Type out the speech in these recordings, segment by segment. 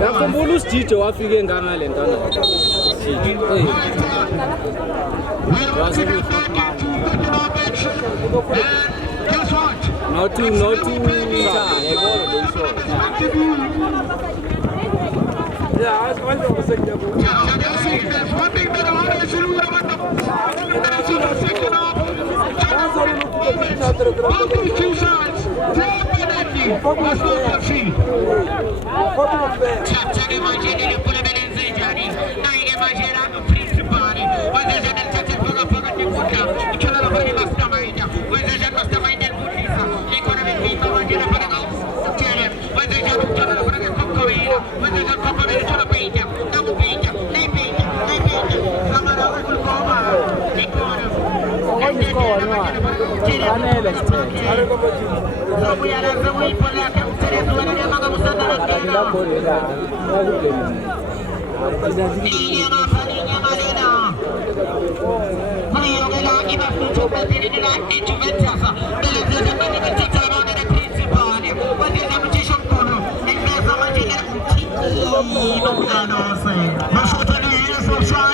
Nakhumbula uSijijo wafike ngangale ntwana. Not to yeah, I was wondering what there's one thing that I want to do. Both these two sides, definitely, must not concede.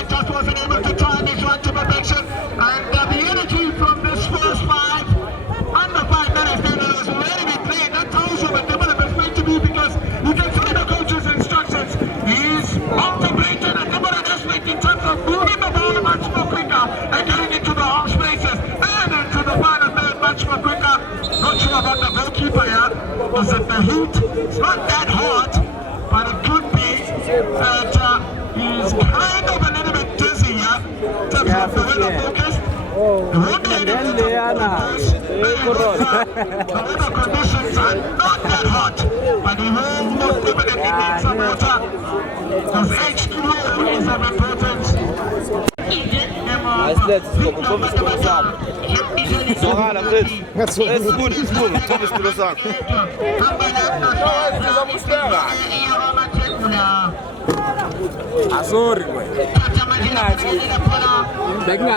Just wasn't able to turn this one to perfection, and the energy from this first five under 5 minutes that has already been played. That tells you what the development is meant to be, because you can see the coach's instructions. He's contemplating a different aspect in terms of moving the ball much more quicker and getting into the half spaces and into the final third much more quicker. Not sure about the goalkeeper here. Is it the heat? It's not that hot, but it could be that he's kind of a little bit dizzy here in terms of the way the focus. The weather conditions are not that hot, but he will most definitely need some water, because H2O is of importance. Azori güey. Venga,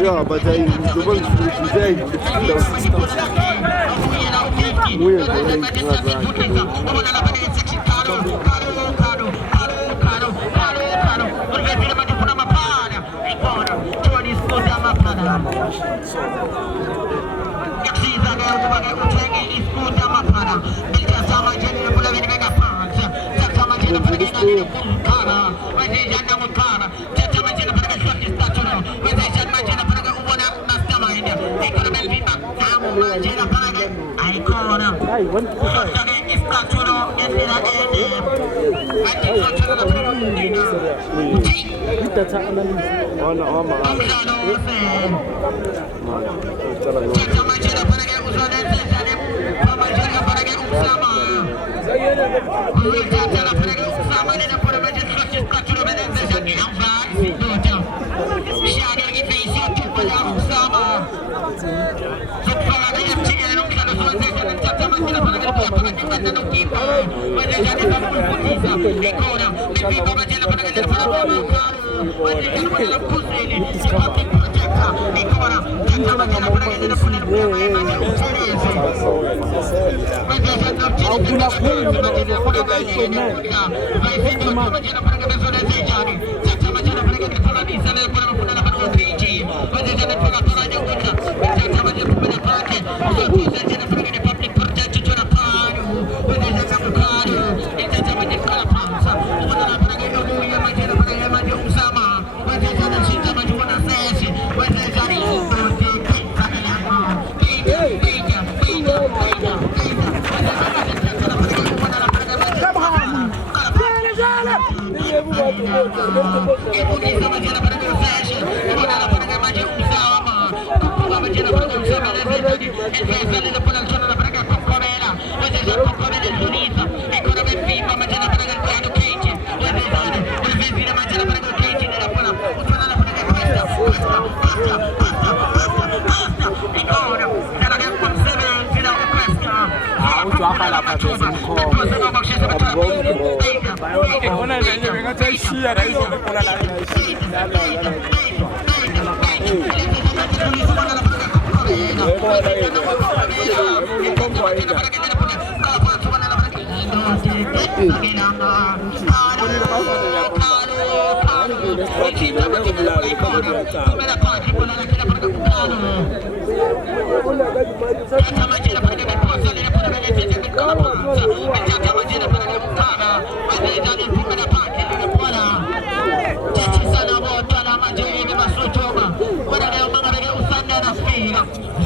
Yeah, but the one today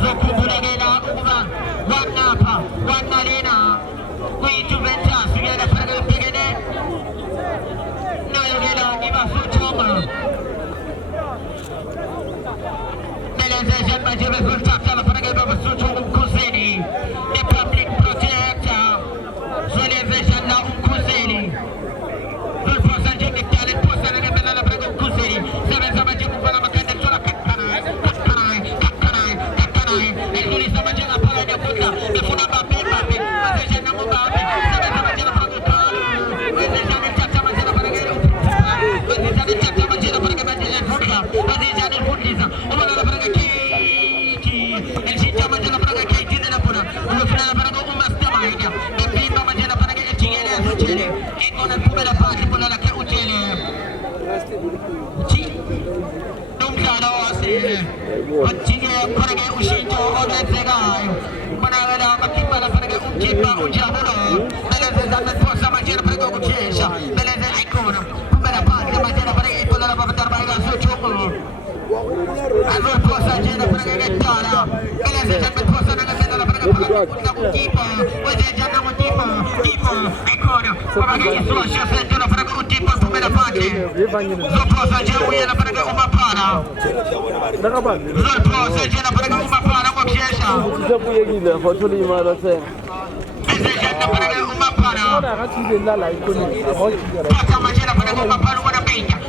Zokubulegera ukuba wanapa wanalena utile e con il prima parte quella che utile ci non credo se oggi che quello che è uscito o del zegaio ma non aveva ma chi parla perché un chippa un giavolo delle zezze possa mangiare perché un chiesa delle zezze icona prima parte mangiare perché quella la va a dare mai la sua gioco allora possa gente perché che tara delle zezze possa non che la perché un tipo oggi già andiamo tipo icona ma che il suo chef è perché un tipo prima parte so possa già uia perché una para so possa già perché una para ma chiesa Kuyekile fathola imali thenga. Esejana perché una para Ora ragazzi della iconic passa mangiare perché una para una peita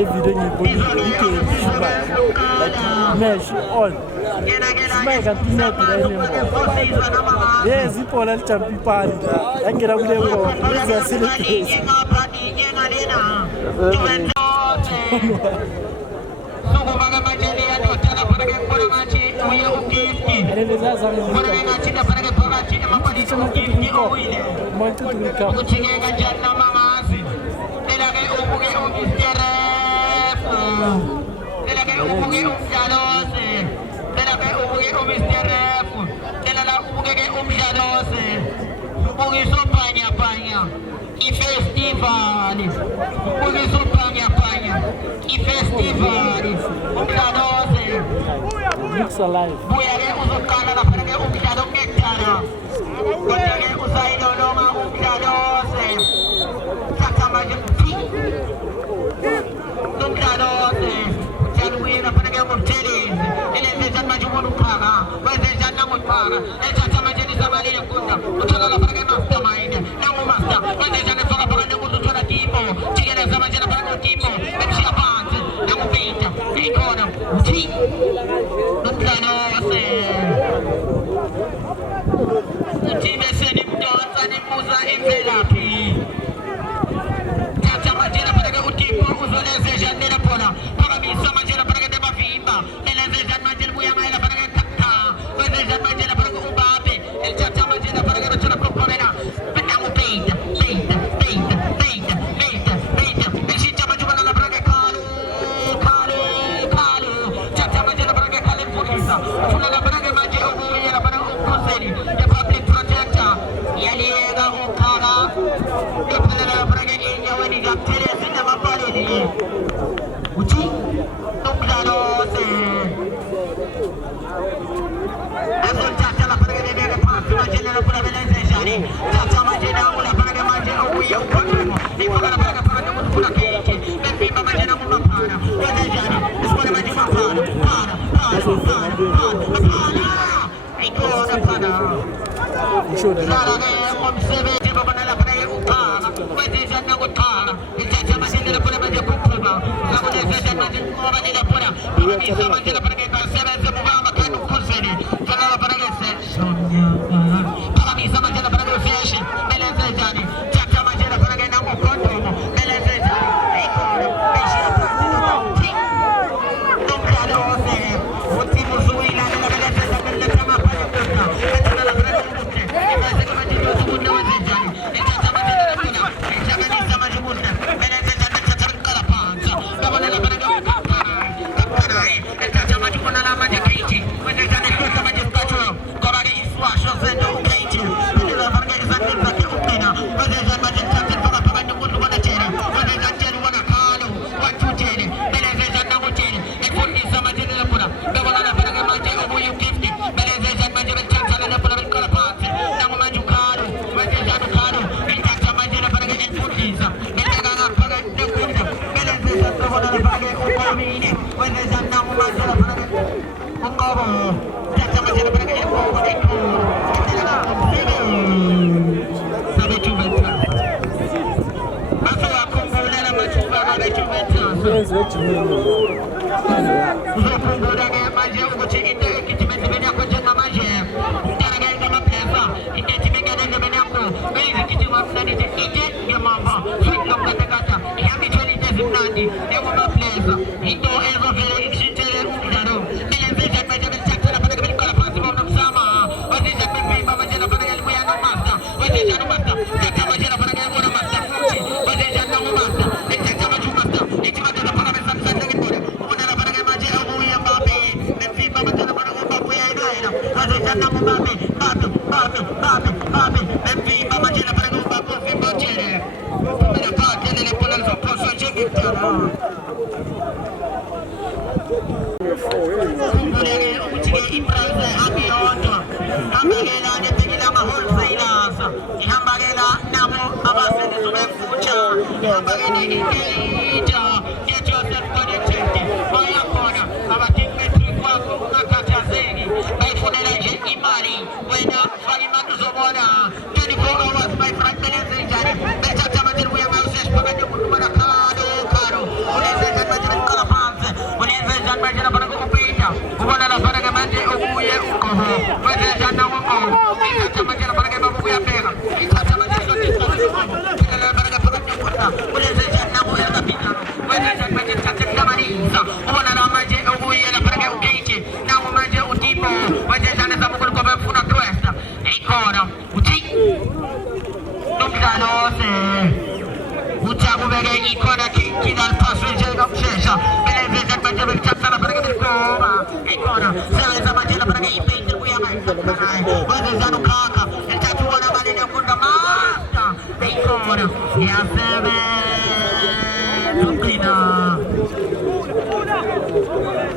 le video ni boni ike suba like mesh all sima ka tina bila ile mo yezi pola le champi pali la ngera kule ngo yeza celebrate Mix alive. Jangan tata majina para que sabe Juventus basa wakumbula machupa para Juventus uzokumbula ke manje ukuthi into ekitimeni benya kwenza manje utaraga ngama pesa ikitimeni ngene benyako bezi kitima mnani ite ngemamba swika mkatakata yami choli tezimnandi nemo mapleza into ezo vele ikishitele umdaro belenzeja manje belchakela para que bilikola pasi mwa msama wazija mbimba manje na para que buya no master wazija no master tata manje na para que buya no master wazija no master ekcha maju master ekcha maju para que samsa ngene bora ubona para que manje obuya mbabe mbimba manje na para que mbabe ya ina wazija no mbabe mbabe mbimba manje na para que mbabe mbabe mera pa tele pola so poso chekitana Mulere ubutige impraze habiyoto hambagela nepegela mahorsailaz hambagela namo abasene subefucha hambagela ikeja Joseph Konechete maya kona abatimmetri kwako nakatazegi baifunela je imani wena falima tuzobona 24 hours my friend belenzejani betata majiru ya mausesh pagani kumana karo unezeja majiru kala panze unezeja majiru para kupita ubona la para que manje ubuye ukoho wezeja na uko itata majiru para que babu ya pega itata majiru sote kala para que pagani kumana unezeja na ubuye kapita wezeja majiru katika mariza ubona la manje ubuye la para que ukeiche na manje utipo wezeja na sababu kwa bafuna twesta ikora uti Dukdanose Uchabu bege ikona kina paso jega mchesha Beleze jan manje belchapsa la para que bilkoma ikona Sebeza manje la para que ipeinte kuya maisa Weze janu kaka Elchatu wana manene kunda masta ikona Ya sebe Dukina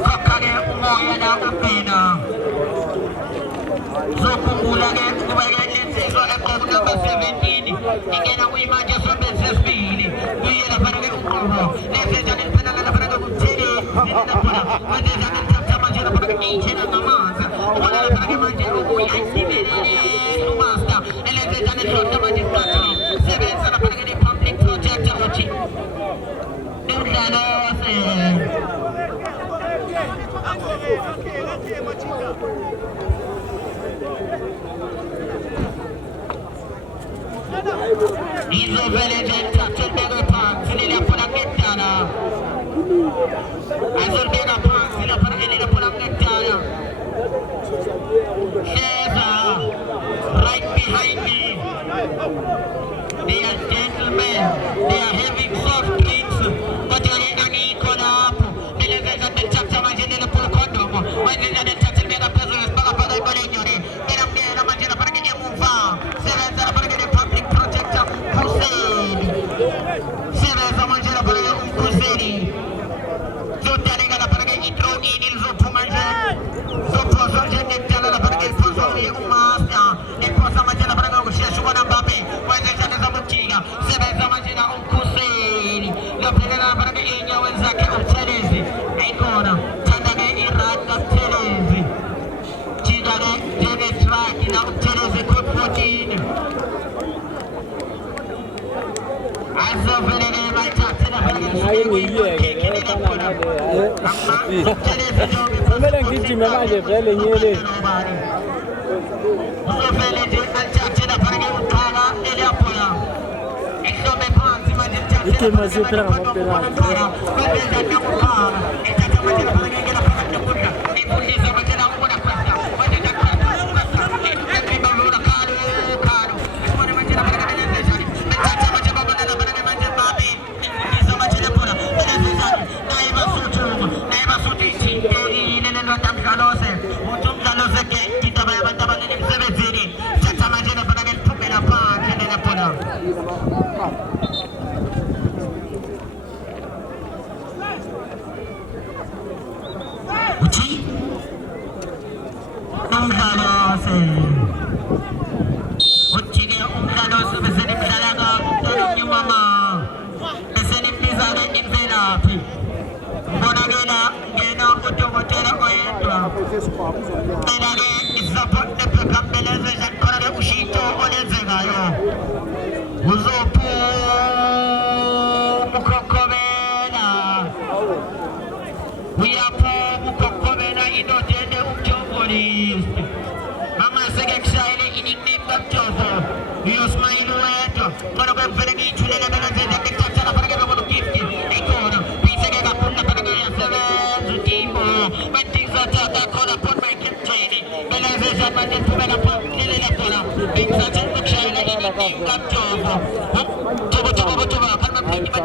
Kakage umoya na upina Zokungulage kubege insizo ekoko number 17 Ingena kuimanje sobeze spili Kuyela para que ukoho Neseja nilpena la para que utiri Ninapura Wezeja niltapsa manje la para que ichena namaza Wala la para que manje ubuya isimenene Lumasta Elezeja niltapsa manje skato Sebeza la para que ni public project uchi Dukdanose Izo village capture mega park sila pula ketana Azul mega park sila pula ketana Sheza right behind me They are gentlemen They are having soft drinks Kajari ani kona hapo Nileveza nilchapcha majini pula kondomo Wazeza nilchapcha mega pesos Baka pada ibole nyore Kena mgena majina para kenya muva Sebeza para kenya public project Hussein Sebeza majina para kenya Hussein Zotalega la para kenya intro inil zopo manje Zopo zonje nitala la para kenya Pozo ye umasta Niposa majina para kenya Ushia shuwa na mbabe Wazeza neza mutiga Sebeza majina Hussein Lopega la para kenya Inya wenzake Uchelezi Aikona Tandage Iran na Uchelezi Chidane Jene Track na Uchelezi Code 14 Azo velele maitatu na Kumele ngijime manje vele nyele Uzo velele alchatu na para que utala ele apoya Ikome pansi manje chatu Ike mazipera mapera Wazeza na mukara Itata manje na para que ngena para que munda Ipuliza manje na umuna kwesta Wazeza kwesta Ikukepi balura karo Ikumane manje na para que ngena zeshani Itata manje babana na para que manje babi Ipuliza manje na pura Naiba sutu ichi Nene nota mkalose Mutu mkalose ke Kitabaya matabale ni msebezini Tata manje na para que pumela paa Nene na pura Inage izapotne pekambeleze jakorare ushito olezegayo. Uzopu mukokobena. Uyapu mukokobena inotende umjongoli. Mama segekshayile iniknimda mjovo. Yosmailu weto. Kono bemferengi chulele beleze jakechachana paragebe bono kifki. Ikono. Pisegega punna paragaya seven zutimo. Betiza jata kona pon my kip training. Beleze jamanje pumena pon lele kona. Bingza jakechayile iniknimda mjovo. Coba karena beli coba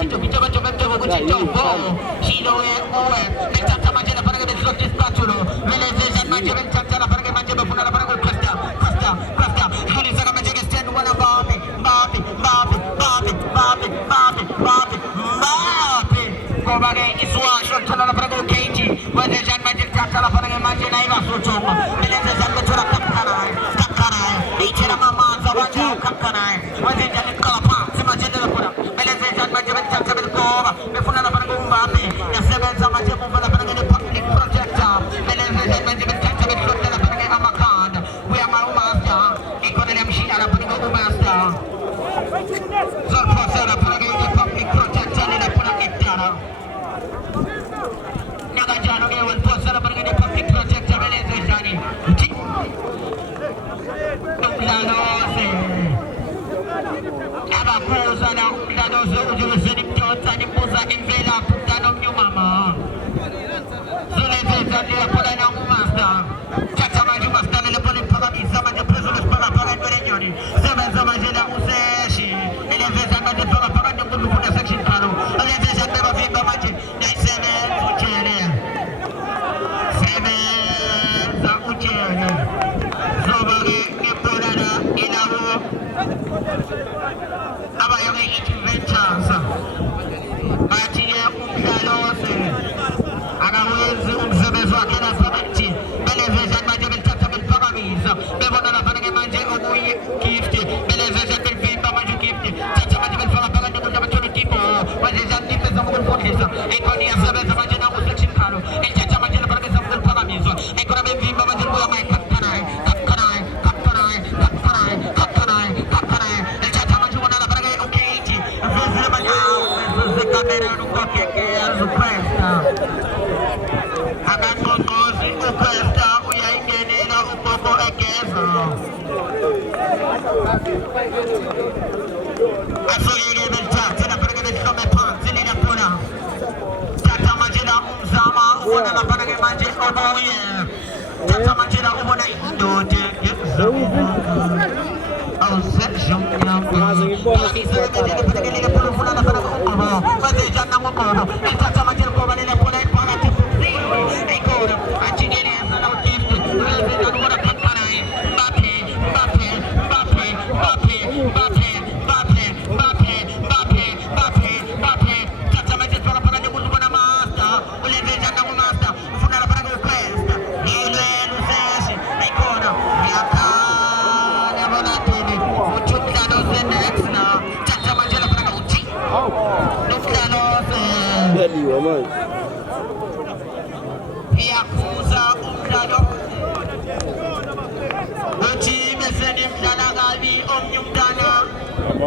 Hilo uwe Mencata majela para que deslo dispatchulo Meleze manje mencata para que manje befuna para que Costa Huli saga manje que stand one Mbappe Kobage iswa shotana para que Keiti Weze jan manje cata para que manje na iba sochoma Meleze jan metura kakana Ichira mama zawanja kakana Weze jan kalapa Majenda la pura, beleze jan majenda chakcha belkova, befuna la parang Mbappe, ya seven sa majenda mufala parang ni public projector, beleze jan majenda chakcha belkova la parang Amakan, we are Marumasta, ekoneli amshina la parang Umasta, zorposa la parang ni public projector ni la pura kitara, naga jano ke wan posa la parang ni public projector beleze jani, Lano Kuza na umdado zo mtota ni mbuza imvela putano mnyumama Zuleze zandila pola na umasta Chacha majumasta nile poli pagamiza Manje preso les paga nwere nyoni Zeme majela useshi Eleze zan manje paga nyungu kuna section kano Eleze zan beba vimba manje Nyai seme uchere Seme za uchere Zobage nipola na inawo Abayonge interventors Batiye umdalose Agawezi umsebezo akena sabati Beleze jan maje beltata belpagamiza Bebona la panage manje umuye kifti Beleze jan belfimba manje kifti Chacha manje belfaga paga nyugunda machoni tipo Maje jan nipe za mugul fonisa Ekoni ya sabeza manje na usekshin karo El chacha manje la panage za mugul pagamiza Ekona belfimba manje buya mai kakkanai El chacha manje wana la panage ukeiti Vizile manje Vizile kamera nuko keke ya zukwesta Akan kongozi ukwesta Uya ingenina ukoko ekeza Asogire belchate la panage belkome panzi lina puna Chacha manje la umzama Uwana la panage manje oboye Chacha manje la umona indote Yakuza umdado Uchi meseni mdana gavi omnyumdana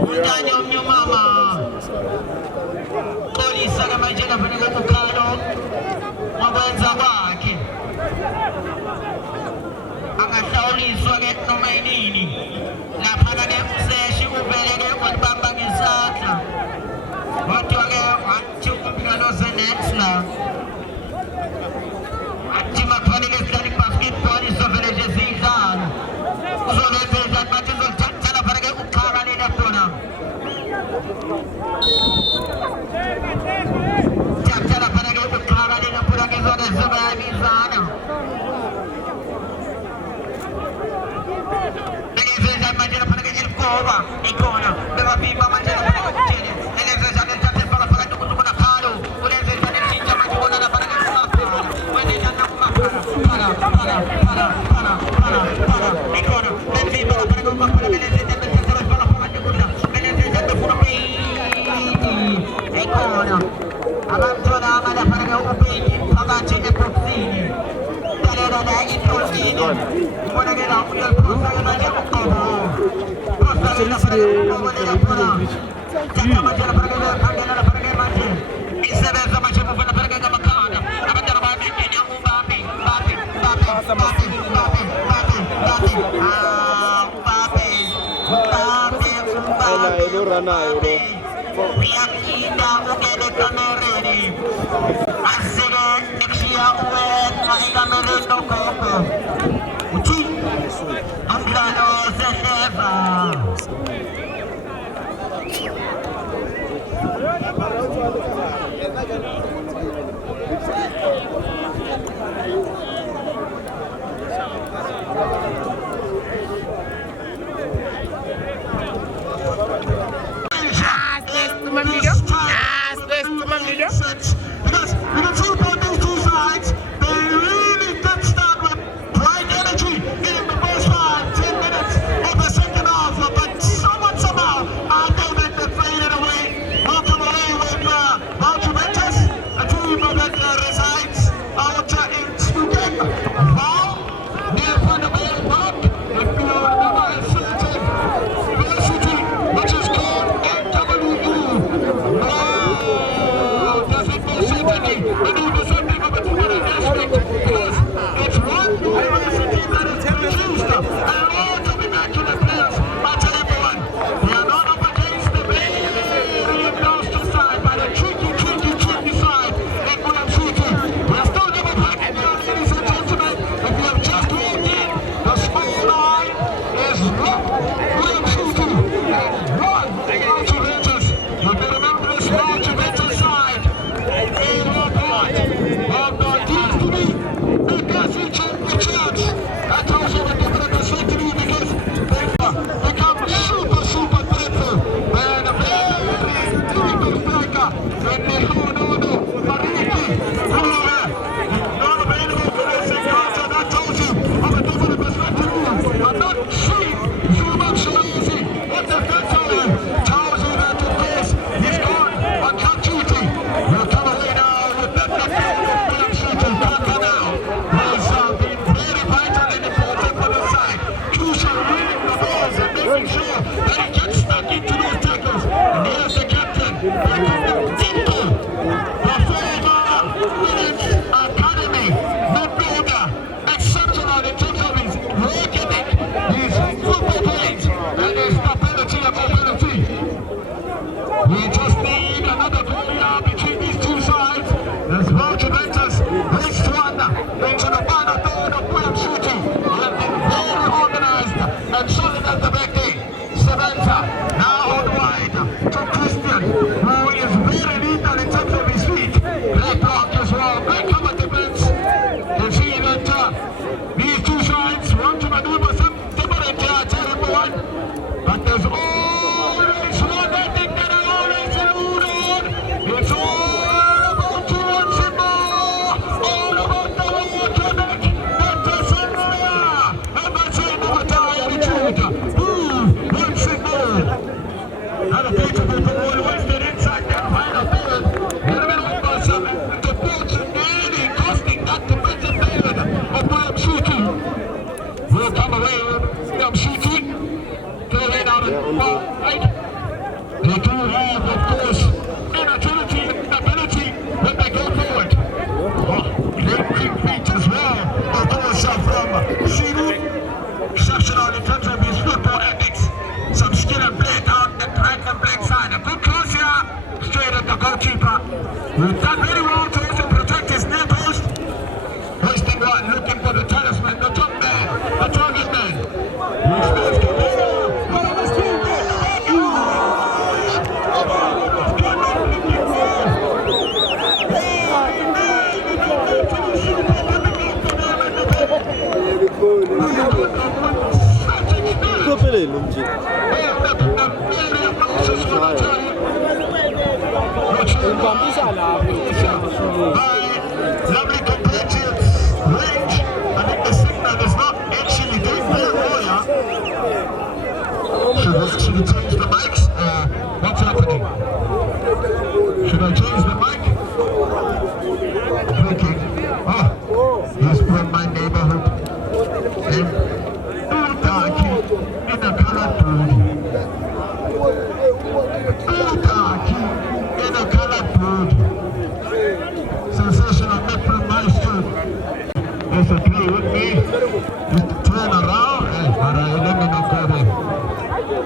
Mdani omnyumama Koli saga majena paniga mukano Mwabanza wake Angashauli swage nomainini Na panage useshi ubelege wadbamba gisata Watu wage wanchu umdano senexla Acima panige stari basketball is of a season. So they say that matches will touch and parage ukara ni napona. Chachara parage ukara ni napona ke zone sabani sana. They say that matches parage ilkova ikona. Deva bimba matches parage uchene. They say that matches parage tukuna kalo. They say that chinja matches na parage Avanzona, ma la farga un po' di pagati e prossimi. Allora dai, Lovely compatriots, range. I think the signal is not actually doing well, Should we change the mics? What's happening? Should I change the mic? Okay. Oh, he's from my neighborhood. If you play with me, you turn around, but let me not go there.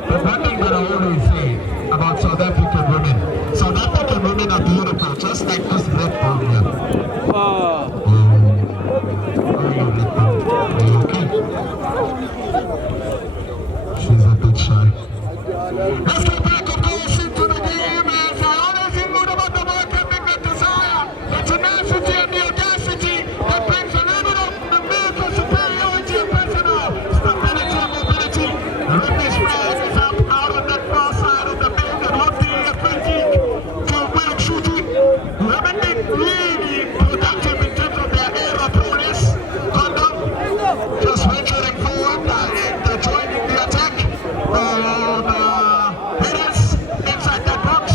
But one thing that I always say about South African women, South African women are beautiful, just like this red ball here. Okay. She's a bit shy. Let's get back, of course, into the game. As I always think good about the work ethic, the desire, the tenacity and the audacity that brings a little bit of the mental superiority and personal stability and mobility. The British flag is up out on that far side of the field and on the Atlantic to win shooting. Who haven't been really productive in terms of their air prowess, conduct, just venturing forward and joining the attack. Headers inside that box.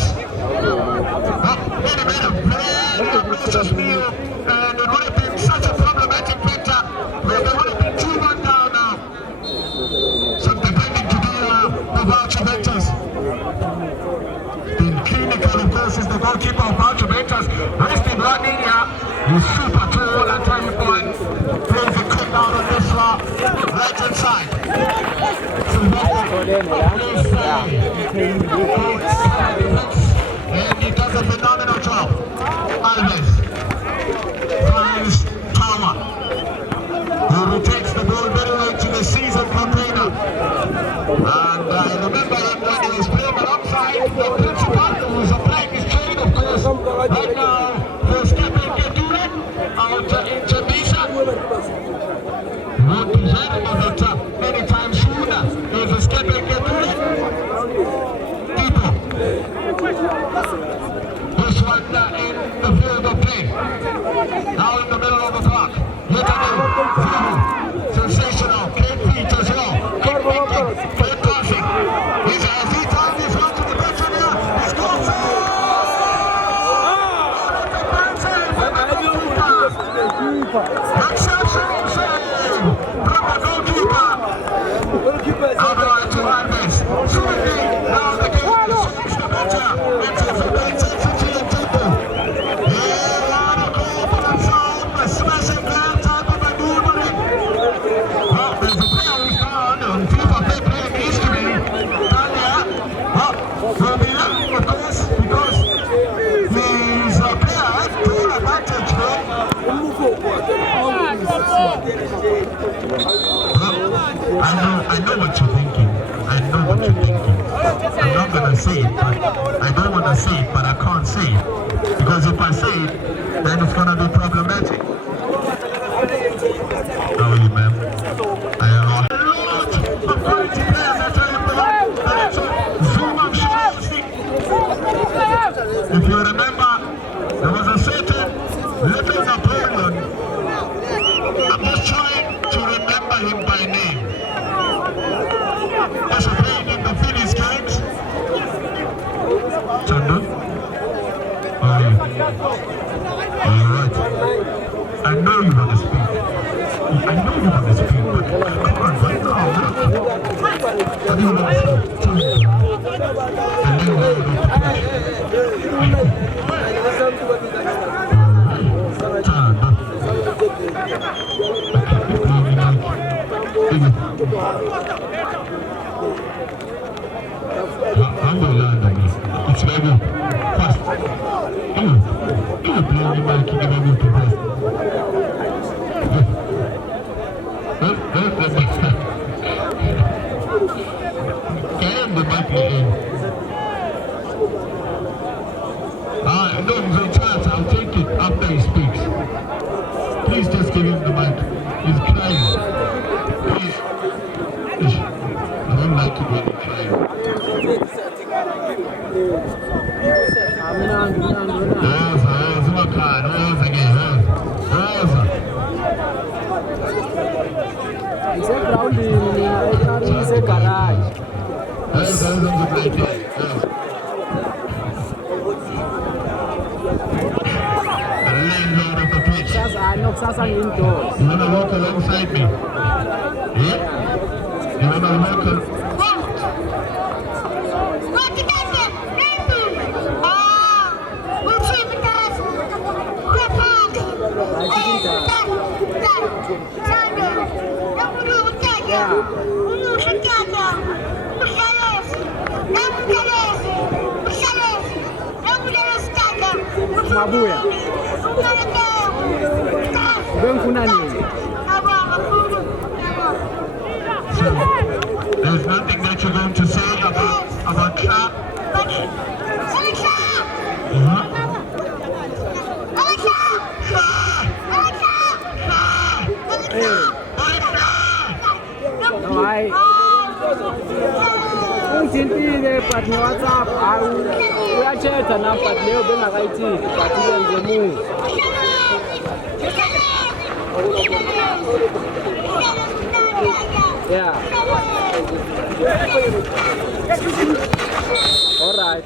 They made a very obnoxious meal, and it would have been such a problematic factor where they would have been 2-1 down now. So depending to be of our Juventus. The clinical, of course, is the goalkeeper of our Juventus. Resting running here. He's super tall and terrifying. Plays a quick out on this right hand side. And he does a phenomenal job. Alves finds Tower, who rotates the ball very well to the seasoned container. And I remember him when he was playing alongside the principal, who was applying his trade, of course. Right now, for Stepping Gedure out in Tembisa. Won't deserve him of it anytime sooner. There's a Stepping Gedure. People. This one in the field of play. Now in the middle of the park. Look at him. Sensational. Great feet as well. Great thinking. Great passing. He's as he turns his run to the bench here. He's gone for exceptional save from the goalkeeper. All the way to Alves. Swinging. Now the game is changed the better. In terms of the intensity and tempo. Yeah, lot of confidence on the smashing grand type of maneuvering. Well, there's a player who's gone on FIFA Fair Play history. Tanya, will be lucky, of course, because he's a player at full advantage there. I know what you're thinking. I know what you're thinking. I'm not gonna say it, but I don't wanna say it, but I can't say it. Because if I say it, then it's gonna be problematic. How are you, ma'am? I am a lot of quality players, I tell you, but it's a Zuma shooting. If you remember, there was a certain little Napoleon. I'm just trying to remember him by name. As a playing in the Finnish games. Chandu? How are you? Are you right? I know you want to speak. I know you want to speak, but come on, right now. What do you want to say? Tell me. And then we'll go to it's very good. Fast. You play the mic, you never move to fast. Can the mic in? No, there's a chance. I'll take it after he speaks. Please just give him the mic. He's crying. Please. I don't like it when you're crying. Rosa, uma cara, Rosa again, Rosa. Isso é ground, isso é garagem. Sasa indoors. You wanna walk alongside me? Yeah? You wanna walk Mabuya. There's nothing that you're going to say about Trump. Ungithintile but ne-WhatsApp uyathetha nam but leyo bengakayithi but ibenze move. Yeah. All right,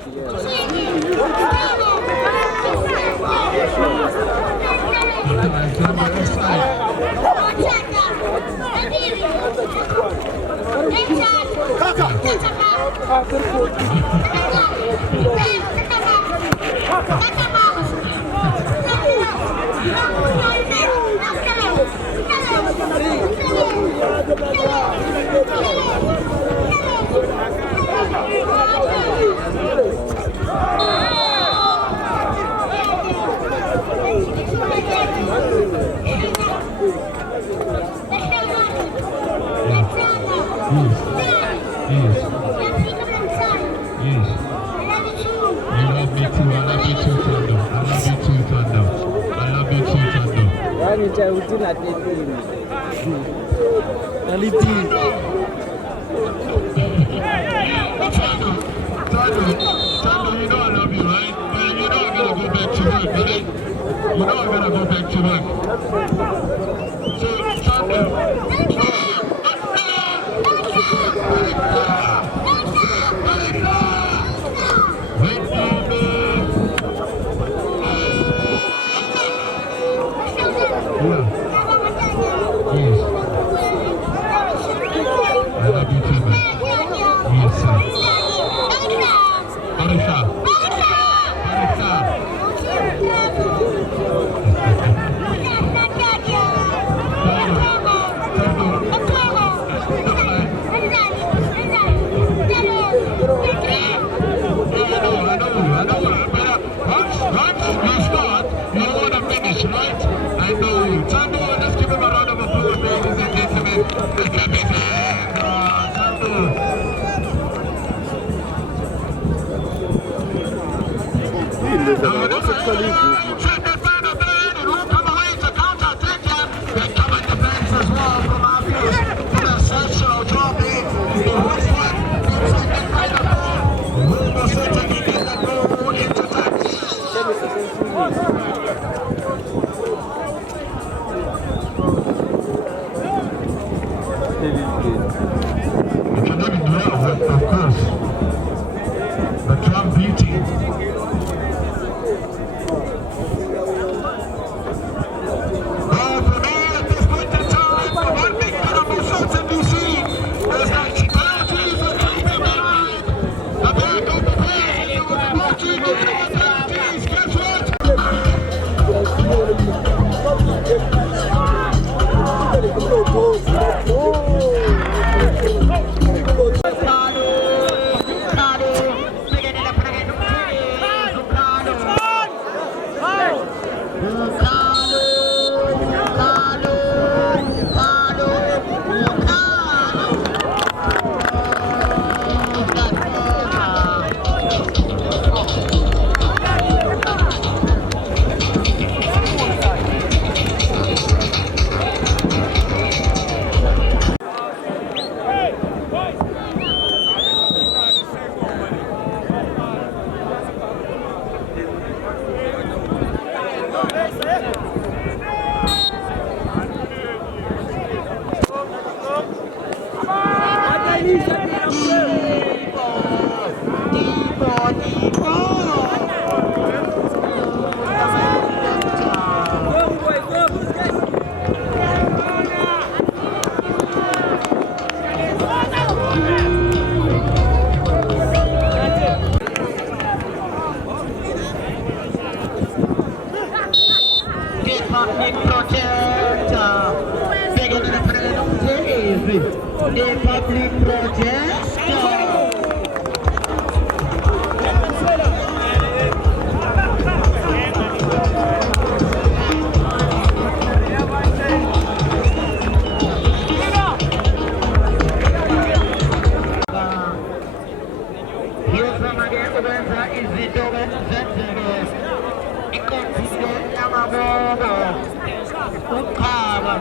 Kaba.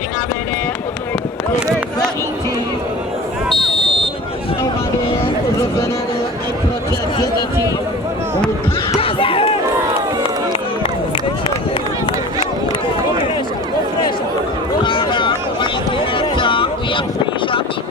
Inabere Iti. Over there is a Venere and protecting the team. We have free shopping.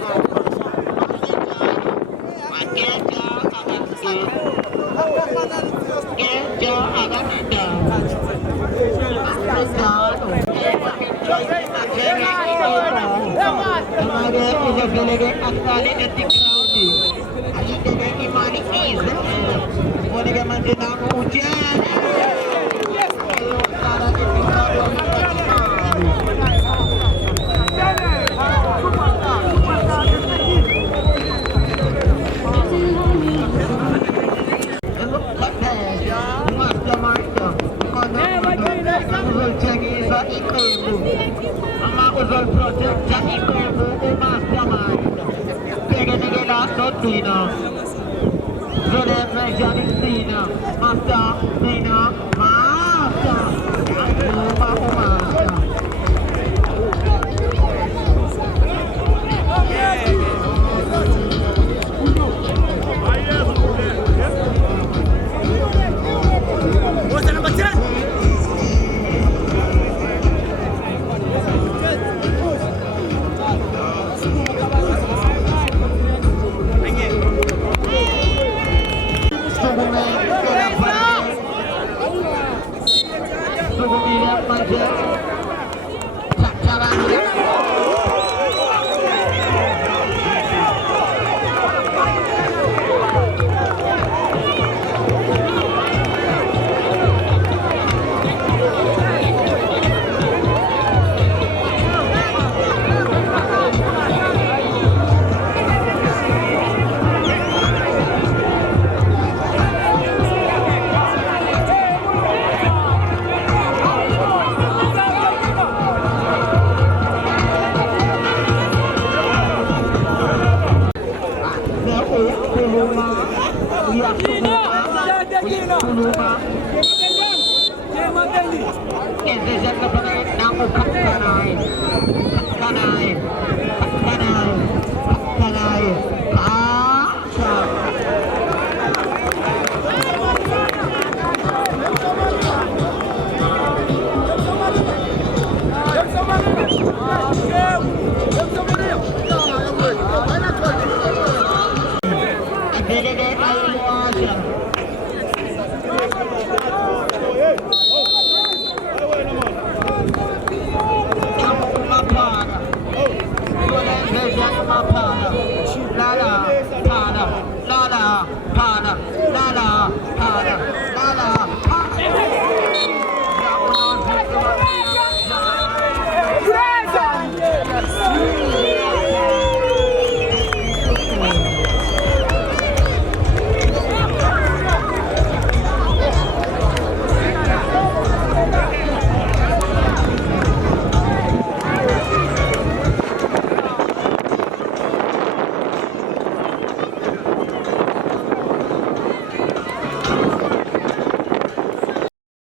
Kanai